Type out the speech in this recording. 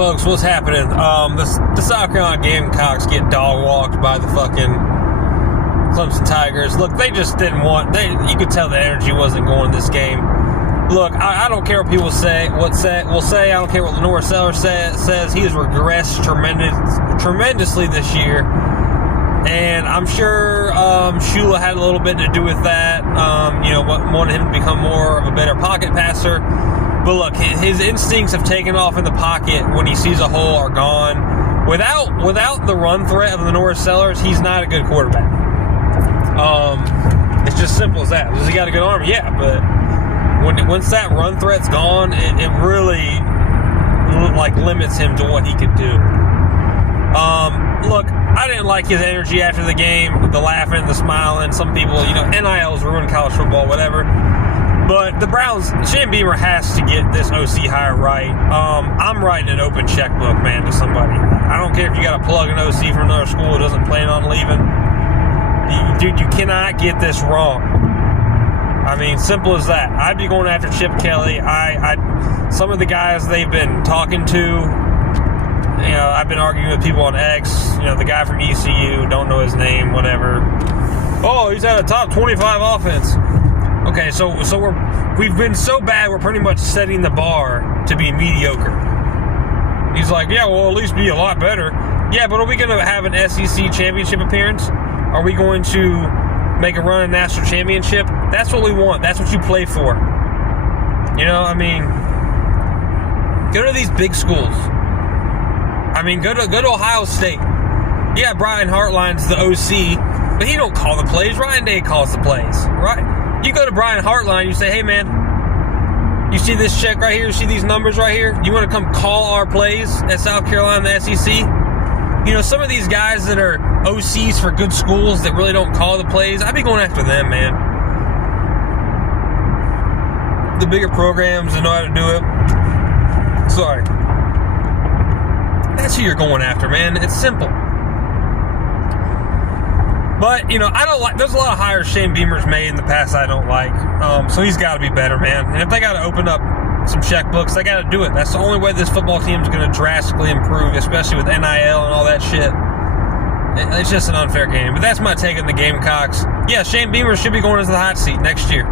Folks, what's happening? The South Carolina Gamecocks get dog walked by the fucking Clemson Tigers. Look, they just didn't want. You could tell the energy wasn't going this game. Look, I don't care what people will say. I don't care what Lenore Sellers says. He has regressed tremendously this year, and I'm sure Shula had a little bit to do with that. Wanted him to become more of a better pocket passer. But look, his instincts have taken off in the pocket when he sees a hole are gone. Without the run threat of Lenore Sellers, he's not a good quarterback. It's just simple as that. Does he got a good arm? Yeah, but once that run threat's gone, it really limits him to what he could do. Look, I didn't like his energy after the game, the laughing, the smiling. Some people, NIL's ruined college football, whatever. But the Browns, Shane Beamer has to get this OC hire right. I'm writing an open checkbook, man, to somebody. I don't care if you got to plug an OC from another school who doesn't plan on leaving. Dude, you cannot get this wrong. I mean, simple as that. I'd be going after Chip Kelly. Some of the guys they've been talking to, I've been arguing with people on X. The guy from ECU, don't know his name, whatever. Oh, he's at a top 25 offense. Okay, so we've been so bad, we're pretty much setting the bar to be mediocre. He's like, yeah, well, at least be a lot better. Yeah, but are we going to have an SEC championship appearance? Are we going to make a run at national championship? That's what we want. That's what you play for. Go to these big schools. Go to Ohio State. Yeah, Brian Hartline's the OC, but he don't call the plays. Ryan Day calls the plays, right? You go to Brian Hartline, you say, hey, man, you see this check right here? You see these numbers right here? You want to come call our plays at South Carolina, the SEC? Some of these guys that are OCs for good schools that really don't call the plays, I'd be going after them, man. The bigger programs that know how to do it. Sorry. That's who you're going after, man. It's simple. But, I don't like, there's a lot of hires Shane Beamer's made in the past I don't like. So he's got to be better, man. And if they got to open up some checkbooks, they got to do it. That's the only way this football team is going to drastically improve, especially with NIL and all that shit. It's just an unfair game. But that's my take on the Gamecocks. Yeah, Shane Beamer should be going into the hot seat next year.